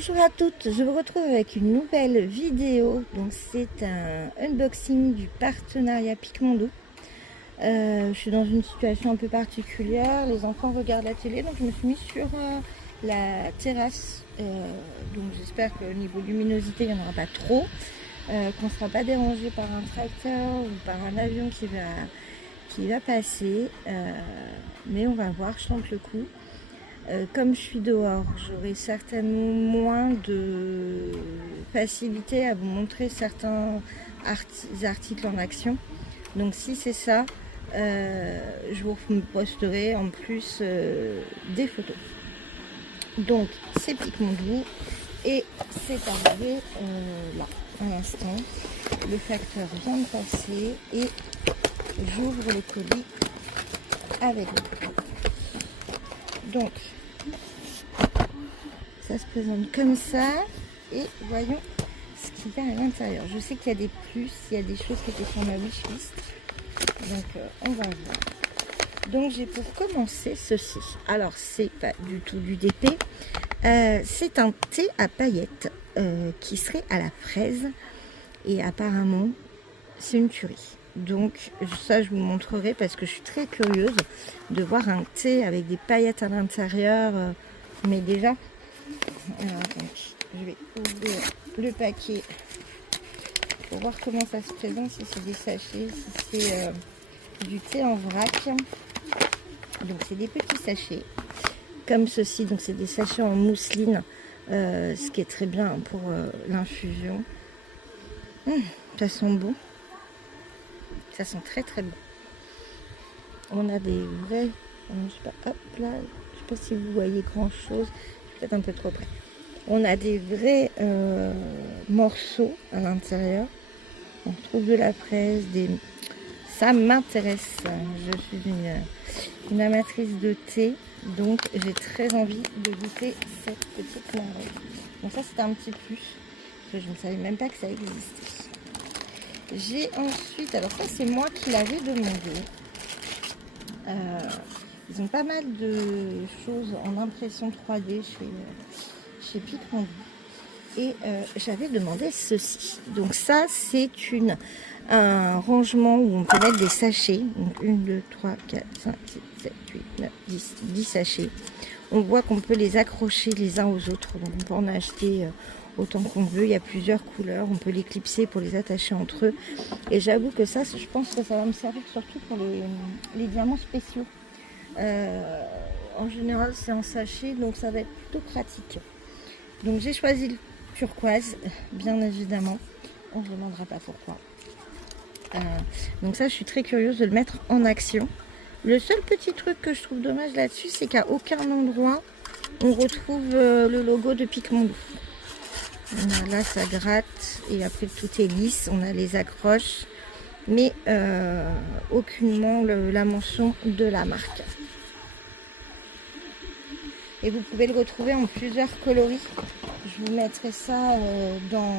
Bonjour à toutes, je vous retrouve avec une nouvelle vidéo. Donc c'est un unboxing du partenariat Picmondo. Je suis dans une situation un peu particulière, les enfants regardent la télé, donc je me suis mise sur la terrasse. Donc j'espère que au niveau luminosité il n'y en aura pas trop, qu'on ne sera pas dérangé par un tracteur ou par un avion qui va passer. Mais on va voir, je tente le coup. Comme je suis dehors, j'aurai certainement moins de facilité à vous montrer certains articles en action. Donc si c'est ça, je vous posterai en plus des photos. Donc c'est Picmondo et c'est arrivé là, à l'instant. Le facteur vient de passer et j'ouvre le colis avec vous. Donc ça se présente comme ça et voyons ce qu'il y a à l'intérieur. Je sais qu'il y a des plus, il y a des choses qui étaient sur ma wishlist, donc on va voir. Donc j'ai pour commencer ceci. Alors c'est pas du tout du DP, c'est un thé à paillettes qui serait à la fraise et apparemment c'est une tuerie. Donc ça je vous montrerai parce que je suis très curieuse de voir un thé avec des paillettes à l'intérieur, mais déjà alors attendez, je vais ouvrir le paquet pour voir comment ça se présente, si c'est des sachets, si c'est du thé en vrac. Donc c'est des petits sachets comme ceci, donc c'est des sachets en mousseline, ce qui est très bien pour l'infusion. Ça sent bon, ça sent très très bon. On a des vrais, je sais pas, hop là, je sais pas si vous voyez grand chose, peut-être un peu trop près. On a des vrais morceaux à l'intérieur. On trouve de la fraise, ça m'intéresse. Je suis une amatrice de thé, donc j'ai très envie de goûter cette petite merveille. Donc ça c'est un petit plus, parce que je ne savais même pas que ça existait. J'ai ensuite, alors ça c'est moi qui l'avais demandé. Ils ont pas mal de choses en impression 3D chez Picmondo. Et j'avais demandé ceci. Donc ça, c'est un rangement où on peut mettre des sachets. Donc 1, 2, 3, 4, 5, 6, 7, 8, 9, 10 sachets. On voit qu'on peut les accrocher les uns aux autres. Donc on peut en acheter autant qu'on veut. Il y a plusieurs couleurs. On peut les clipser pour les attacher entre eux. Et j'avoue que ça, je pense que ça va me servir surtout pour les diamants spéciaux. En général, c'est en sachet, donc ça va être plutôt pratique. Donc j'ai choisi le turquoise, bien évidemment. On ne se demandera pas pourquoi. Donc ça, je suis très curieuse de le mettre en action. Le seul petit truc que je trouve dommage là-dessus, c'est qu'à aucun endroit, on retrouve le logo de Picmondo. Là, ça gratte et après tout est lisse. On a les accroches, mais aucunement la mention de la marque. Et vous pouvez le retrouver en plusieurs coloris. Je vous mettrai ça dans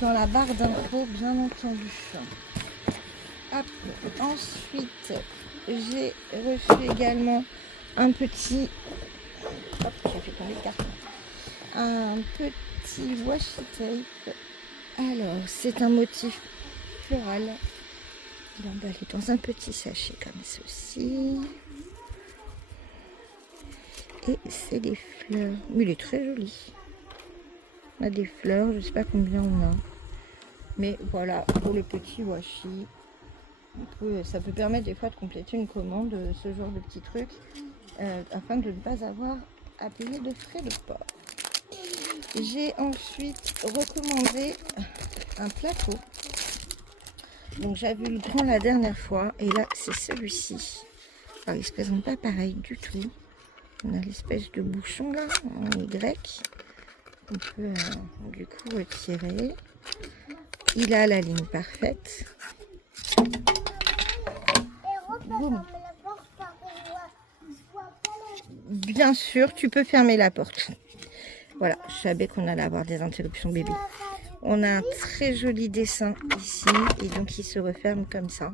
la barre d'infos, bien entendu. Hop. Ensuite, j'ai reçu également un petit... Hop, ça fait tomber le carton. Un petit washi tape. Alors, c'est un motif floral. Il est emballé dans un petit sachet comme ceci. Et c'est des fleurs. Mais il est très joli. On a des fleurs, je ne sais pas combien on a. Mais voilà, pour le petit washi. Ça peut permettre des fois de compléter une commande, ce genre de petits trucs, afin de ne pas avoir à payer de frais de port. J'ai ensuite recommandé un plateau. Donc j'avais eu le grand la dernière fois. Et là, c'est celui-ci. Alors, il ne se présente pas pareil du tout. On a l'espèce de bouchon là, en Y. On peut du coup retirer. Il a la ligne parfaite. Boum. Bien sûr, tu peux fermer la porte. Voilà, je savais qu'on allait avoir des interruptions bébé. On a un très joli dessin ici et donc il se referme comme ça.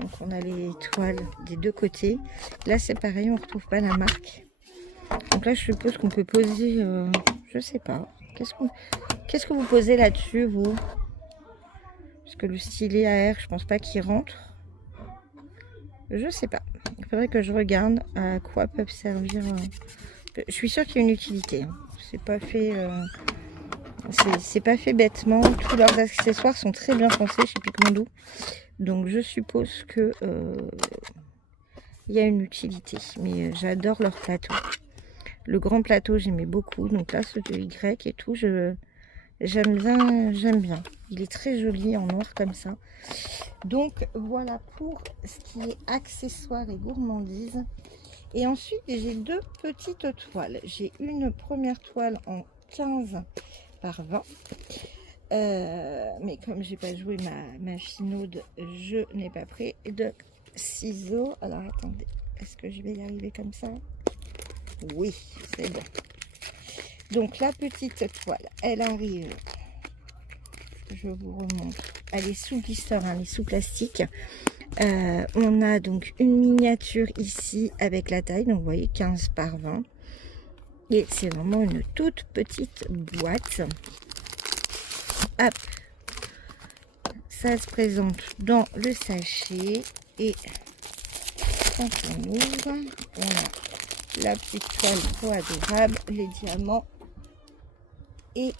Donc on a les toiles des deux côtés. Là c'est pareil, on ne retrouve pas la marque. Donc là, je suppose qu'on peut poser, je sais pas. Qu'est-ce que vous posez là-dessus, vous? Parce que le stylet à air, je pense pas qu'il rentre. Je sais pas. Il faudrait que je regarde à quoi peuvent servir. Je suis sûre qu'il y a une utilité. Hein. C'est pas fait. C'est pas fait bêtement. Tous leurs accessoires sont très bien pensés chez Picmondo. Donc je suppose que il y a une utilité. Mais j'adore leur plateau. Le grand plateau, j'aimais beaucoup. Donc là, ce de Y et tout, j'aime bien, j'aime bien. Il est très joli en noir comme ça. Donc voilà pour ce qui est accessoires et gourmandises. Et ensuite, j'ai deux petites toiles. J'ai une première toile en 15 par 20. Mais comme j'ai pas joué ma finaude, je n'ai pas pris de ciseaux. Alors attendez, est-ce que je vais y arriver comme ça? Oui, c'est bon. Donc la petite toile, elle arrive, je vous remontre, elle est sous blister, hein, elle est sous plastique. On a donc une miniature ici avec la taille, donc vous voyez 15 par 20. Et c'est vraiment une toute petite boîte. Hop, ça se présente dans le sachet et quand on ouvre, on a la petite toile trop adorable, les diamants et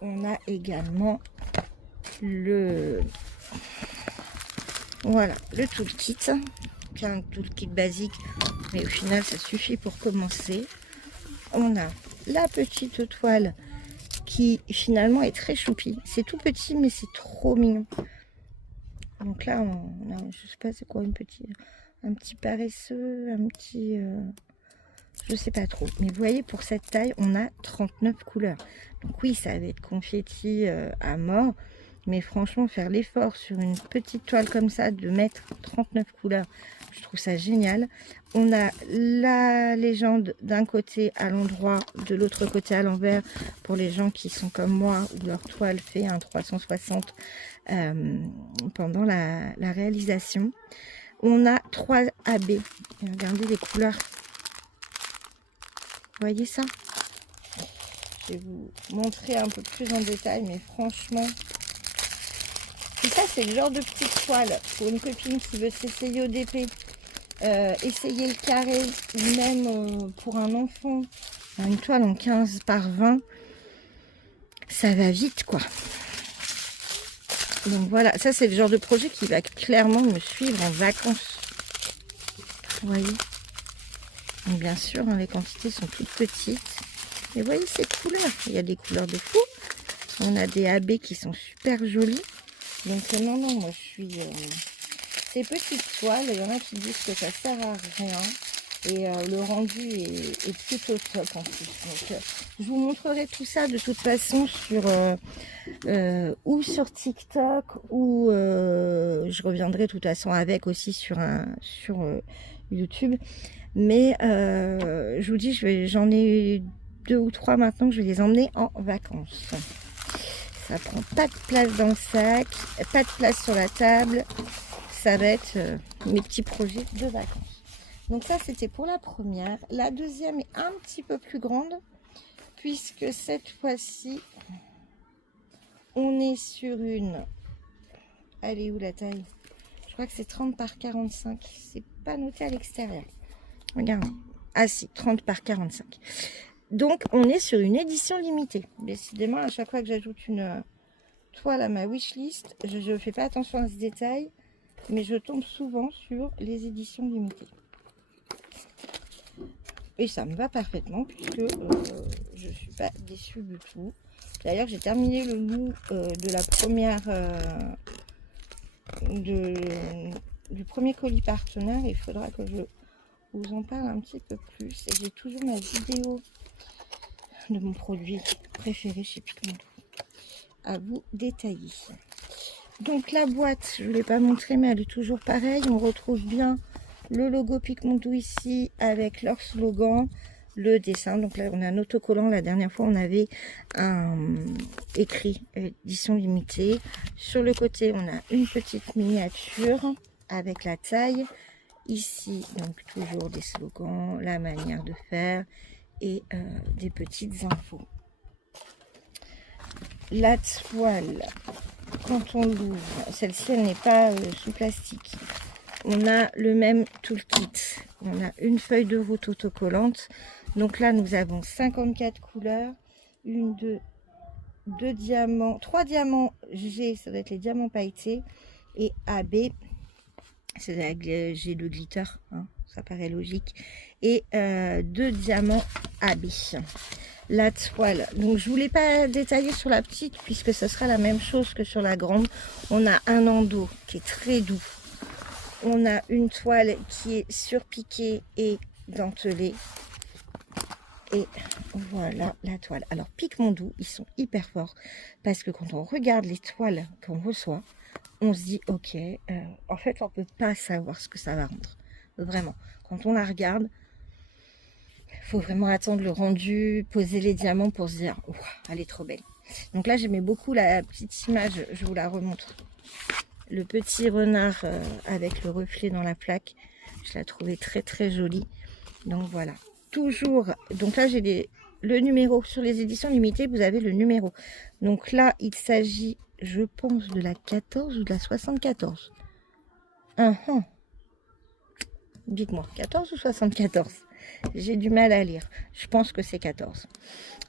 on a également le toolkit, qui est un toolkit basique, mais au final ça suffit pour commencer. On a la petite toile qui finalement est très choupie. C'est tout petit mais c'est trop mignon. Donc là on a, je sais pas c'est quoi, un petit paresseux, un petit je sais pas trop. Mais vous voyez, pour cette taille on a 39 couleurs. Donc oui, ça va être confetti à mort. Mais franchement, faire l'effort sur une petite toile comme ça, de mettre 39 couleurs, je trouve ça génial. On a la légende d'un côté à l'endroit, de l'autre côté à l'envers, pour les gens qui sont comme moi, où leur toile fait un 360 pendant la réalisation. On a 3 AB. Et regardez les couleurs. Vous voyez ça? Je vais vous montrer un peu plus en détail, mais franchement... Et ça, c'est le genre de petite toile pour une copine qui veut s'essayer au DP, essayer le carré, ou même pour un enfant, une toile en 15 par 20, ça va vite, quoi. Donc voilà, ça c'est le genre de projet qui va clairement me suivre en vacances. Vous voyez? Donc bien sûr, hein, les quantités sont toutes petites. Mais vous voyez ces couleurs, il y a des couleurs de fou. On a des AB qui sont super jolies. Donc non, moi je suis... ces petites toiles, il y en a qui disent que ça sert à rien. Et le rendu est plutôt top en plus. Donc je vous montrerai tout ça de toute façon sur ou sur TikTok ou je reviendrai de toute façon avec aussi sur YouTube. Mais je vous dis, j'en ai 2 ou 3 maintenant que je vais les emmener en vacances. Ça prend pas de place dans le sac, pas de place sur la table. Ça va être mes petits projets de vacances. Donc ça, c'était pour la première. La deuxième est un petit peu plus grande, puisque cette fois-ci, on est sur une... Elle est où la taille? Je crois que c'est 30 par 45. C'est pas noté à l'extérieur. Regarde. Ah si, 30 par 45. Donc, on est sur une édition limitée. Décidément, à chaque fois que j'ajoute une toile à ma wishlist, je ne fais pas attention à ce détail, mais je tombe souvent sur les éditions limitées. Et ça me va parfaitement, puisque je ne suis pas déçue du tout. D'ailleurs, j'ai terminé le mou de la première... du premier colis partenaire. Il faudra que je vous en parle un petit peu plus. Et j'ai toujours ma vidéo de mon produit préféré chez Picmondo à vous détailler. Donc la boîte, je ne l'ai pas montré, mais elle est toujours pareille. On retrouve bien le logo Picmondo ici avec leur slogan, le dessin. Donc là on a un autocollant. La dernière fois on avait écrit édition limitée. Sur le côté on a une petite miniature avec la taille. Ici, donc toujours des slogans, la manière de faire et des petites infos. La toile, quand on l'ouvre, celle-ci elle n'est pas sous plastique. On a le même toolkit. On a une feuille de route autocollante. Donc là, nous avons 54 couleurs. Une, deux diamants, 3 diamants G, ça doit être les diamants pailletés. Et AB, c'est j'ai le glitter, hein, ça paraît logique. Et 2 diamants AB. La toile, donc je voulais pas détailler sur la petite puisque ce sera la même chose que sur la grande. On a un endos qui est très doux. On a une toile qui est surpiquée et dentelée. Et voilà la toile. Alors Piquement Doux, ils sont hyper forts parce que quand on regarde les toiles qu'on reçoit, on se dit ok, en fait on peut pas savoir ce que ça va rendre. Vraiment, quand on la regarde, il faut vraiment attendre le rendu, poser les diamants pour se dire wow, elle est trop belle. Donc là j'aimais beaucoup la petite image, je vous la remontre. Le petit renard avec le reflet dans la plaque, je la trouvais très très jolie. Donc voilà, toujours, donc là j'ai le numéro, sur les éditions limitées vous avez le numéro. Donc là il s'agit, je pense, de la 14 ou de la 74. Dites-moi, 14 ou 74? J'ai du mal à lire, je pense que c'est 14.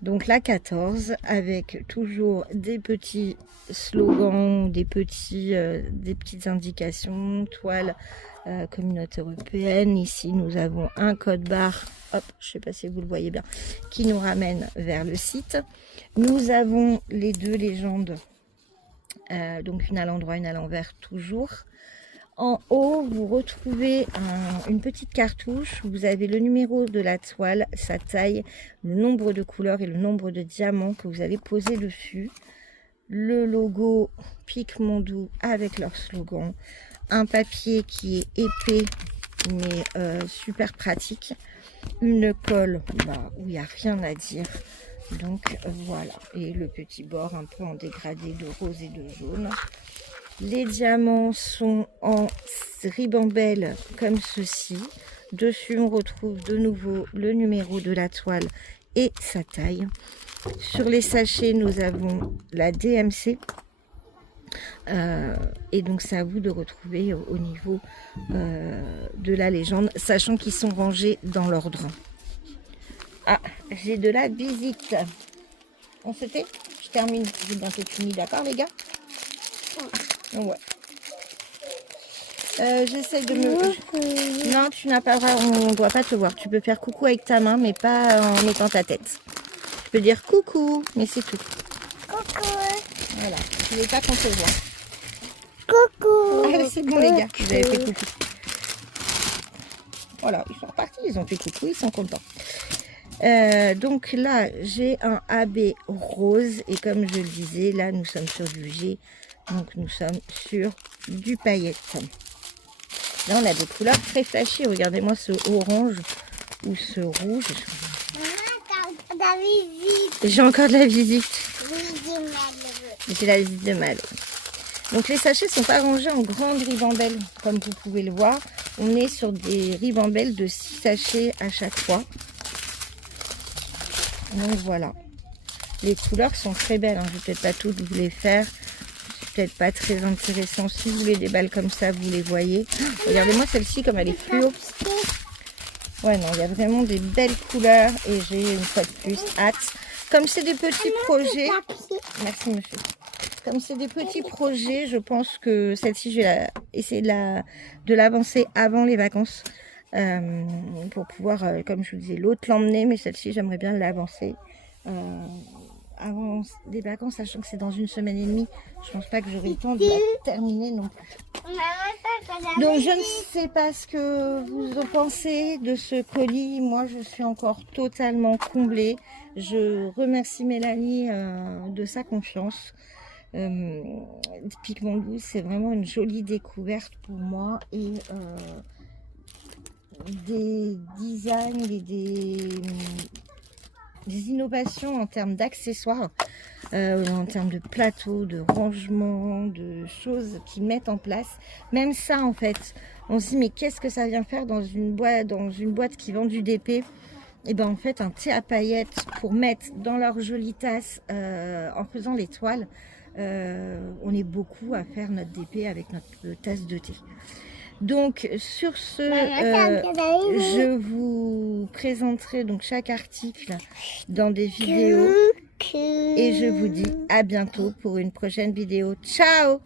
Donc la 14 avec toujours des petits slogans, des petites indications, toile communauté européenne. Ici nous avons un code barre, hop, je sais pas si vous le voyez bien, qui nous ramène vers le site. Nous avons les 2 légendes, donc une à l'endroit, une à l'envers toujours. En haut, vous retrouvez une petite cartouche. Vous avez le numéro de la toile, sa taille, le nombre de couleurs et le nombre de diamants que vous avez posé dessus. Le logo Piquement Doux avec leur slogan. Un papier qui est épais mais super pratique. Une colle où il n'y a rien à dire. Donc voilà. Et le petit bord un peu en dégradé de rose et de jaune. Les diamants sont en ribambelle comme ceci. Dessus, on retrouve de nouveau le numéro de la toile et sa taille. Sur les sachets, nous avons la DMC. Et donc, c'est à vous de retrouver au niveau de la légende, sachant qu'ils sont rangés dans l'ordre. Ah, j'ai de la visite. On se tait? Je termine. J'ai bientôt fini, d'accord les gars? Ouais. J'essaie de me... Non, tu n'as pas... On ne doit pas te voir. Tu peux faire coucou avec ta main, mais pas en mettant ta tête. Tu peux dire coucou, mais c'est tout. Coucou. Voilà. Je ne veux pas qu'on te voit. Coucou. Ah, c'est bon les gars, vous avez fait coucou. Voilà, ils sont repartis, ils ont fait coucou, ils sont contents. Donc là, j'ai un AB rose. Et comme je le disais, là, nous sommes sur du G. Donc nous sommes sur du paillette. Là on a des couleurs très flashy. Regardez-moi ce orange ou ce rouge. J'ai encore de la visite. J'ai la visite de Malo. Donc les sachets sont pas rangés en grandes ribambelles comme vous pouvez le voir. On est sur des ribambelles de 6 sachets à chaque fois. Donc voilà. Les couleurs sont très belles. Hein. Je ne vais peut-être pas toutes vous les faire. Peut-être pas très intéressant. Si vous voulez des balles comme ça, vous les voyez. Regardez-moi celle-ci comme elle est fluo. Ouais, non, il y a vraiment des belles couleurs et j'ai une fois de plus hâte. Comme c'est des petits projets. Merci monsieur. Comme c'est des petits projets, je pense que celle-ci, je vais essayer de l'avancer avant les vacances. Pour pouvoir, comme je vous disais, l'autre l'emmener. Mais celle-ci, j'aimerais bien l'avancer. Avant des vacances, sachant que c'est dans 1 semaine et demie, je pense pas que j'aurai le temps de la terminer non plus. Donc je ne sais pas ce que vous en pensez de ce colis. Moi je suis encore totalement comblée. Je remercie Mélanie de sa confiance. Piquement Doux, c'est vraiment une jolie découverte pour moi. Et des designs et des innovations en termes d'accessoires, en termes de plateaux, de rangements, de choses qu'ils mettent en place. Même ça, en fait, on se dit mais qu'est-ce que ça vient faire dans une boîte qui vend du DP? Et ben en fait, un thé à paillettes pour mettre dans leur jolie tasse en faisant les toiles. On est beaucoup à faire notre DP avec notre tasse de thé. Donc sur ce, je vous présenterai donc chaque article dans des vidéos et je vous dis à bientôt pour une prochaine vidéo. Ciao!